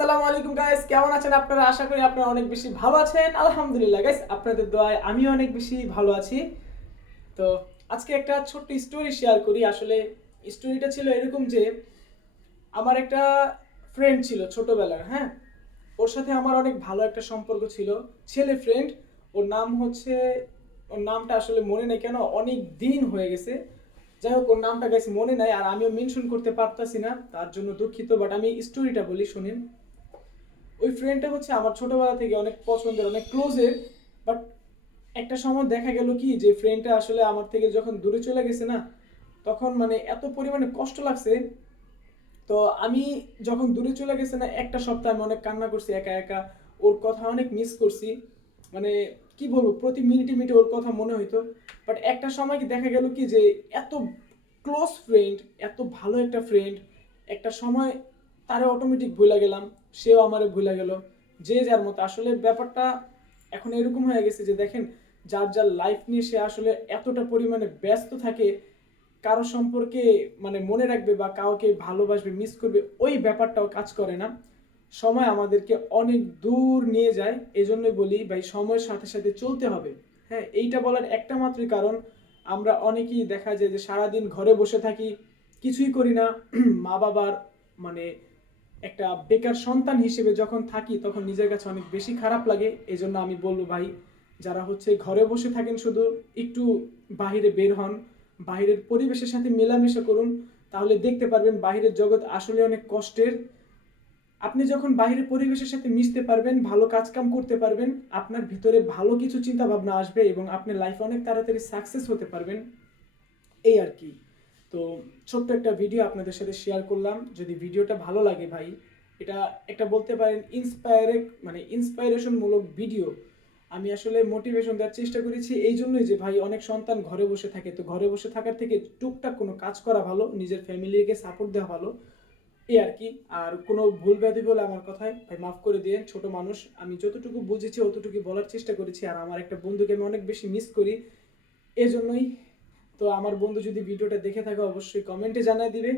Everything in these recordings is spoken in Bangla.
আসসালামু আলাইকুম গাইস কেমন আছেন আপনারা? আশা করি আপনারা অনেক বেশি ভালো আছেন। আলহামদুলিল্লাহ গাইস আপনাদের দোয়ায় আমি অনেক বেশি ভালো আছি। তো আজকে একটা ছোট্ট স্টোরি শেয়ার করি। আসলে স্টোরিটা ছিল এরকম যে, আমার একটা ফ্রেন্ড ছিল ছোটবেলার হ্যাঁ? ওর সাথে আমার অনেক ভালো একটা সম্পর্ক ছিল, ছেলে ফ্রেন্ড ওর নাম হচ্ছে, ওর নামটা আসলে মনে নেই কেন, অনেক দিন হয়ে গেছে। যাই হোক, ওর নামটা গেছে মনে নাই, আর আমিও মেনশন করতে পারতাছি না, তার জন্য দুঃখিত বাট আমি স্টোরিটা বলি, শুনিন। ওই ফ্রেন্ডটা হচ্ছে আমার ছোটবেলা থেকে অনেক পছন্দের, অনেক ক্লোজের বাট একটা সময় দেখা গেল কি যে ফ্রেন্ডটা আসলে আমার থেকে যখন দূরে চলে গেছে না, তখন মানে এত পরিমাণে কষ্ট লাগছে। তো আমি যখন দূরে চলে গেছে না, একটা সপ্তাহ আমি অনেক কান্না করছি, একা একা ওর কথা অনেক মিস করছি। মানে কি বলব, প্রতি মিনিটে মিনিটে ওর কথা মনে হইতো। বাট একটা সময় কি দেখা গেল কি যে এত ক্লোজ ফ্রেন্ড এত ভালো একটা ফ্রেন্ড একটা সময় তারে অটোমেটিক ভুলে গেলাম। সেও আমারে ভুলে গেল। যে যার মতো। আসলে ব্যাপারটা এখন এরকম হয়ে গেছে যে দেখেন, যার যার লাইফ নিয়ে সে আসলে এতটা পরিমাণে ব্যস্ত থাকে, কারও সম্পর্কে মানে মনে রাখবে বা কাউকে ভালোবাসবে মিস করবে, ওই ব্যাপারটাও কাজ করে না। সময় আমাদেরকে অনেক দূর নিয়ে যায়, এজন্যই বলি ভাই, সময়ের সাথে সাথে চলতে হবে। হ্যাঁ এইটা বলার একটা মাত্রই কারণ, আমরা অনেকেই দেখা যায় যে সারাদিন ঘরে বসে থাকি, কিছুই করি না। মা বাবার মানে একটা বেকার সন্তান হিসেবে যখন থাকি, তখন নিজের কাছে অনেক বেশি খারাপ লাগে। এই জন্য আমি বলব, ভাই, যারা হচ্ছে ঘরে বসে থাকেন শুধু, একটু বাহিরে বের হন বাইরের পরিবেশের সাথে মেলামেশা করুন, তাহলে দেখতে পারবেন বাইরের জগৎ আসলে অনেক কষ্টের। আপনি যখন বাইরের পরিবেশের সাথে মিশতে পারবেন, ভালো কাজকাম করতে পারবেন, আপনার ভিতরে ভালো কিছু চিন্তা ভাবনা আসবে এবং আপনি লাইফে অনেক তাড়াতাড়ি সাকসেস হতে পারবেন। এই আর কি। তো ছোট্ট একটা ভিডিও আপনাদের সাথে শেয়ার করলাম। যদি ভিডিওটা ভালো লাগে ভাই, এটা একটা বলতে পারেন ইন্সপায়ারে মানে ইন্সপাইরেশনমূলক ভিডিও আমি আসলে মোটিভেশন দেওয়ার চেষ্টা করেছি এই জন্যই যে ভাই অনেক সন্তান ঘরে বসে থাকে। তো ঘরে বসে থাকার থেকে টুকটাক কোনো কাজ করা ভালো, নিজের ফ্যামিলিকে সাপোর্ট দেওয়া ভালো। এই আর কি। আর কোনো ভুল ব্যাধি বলে আমার কথায়, ভাই মাফ করে দিয়ে ছোট মানুষ। আমি যতটুকু বুঝেছি অতটুকু বলার চেষ্টা করেছি। আর আমার একটা বন্ধুকে আমি অনেক বেশি মিস করি। এজন্যই তো আমার বন্ধু যদি ভিডিওটা দেখে থাকে, অবশ্যই কমেন্টে জানাই দিবে।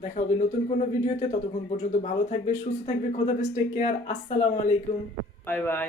দেখা হবে নতুন কোনো ভিডিওতে। ততক্ষণ পর্যন্ত ভালো থাকবে, সুস্থ থাকবে। খোদা টেক কেয়ার আসসালামু আলাইকুম। Bye bye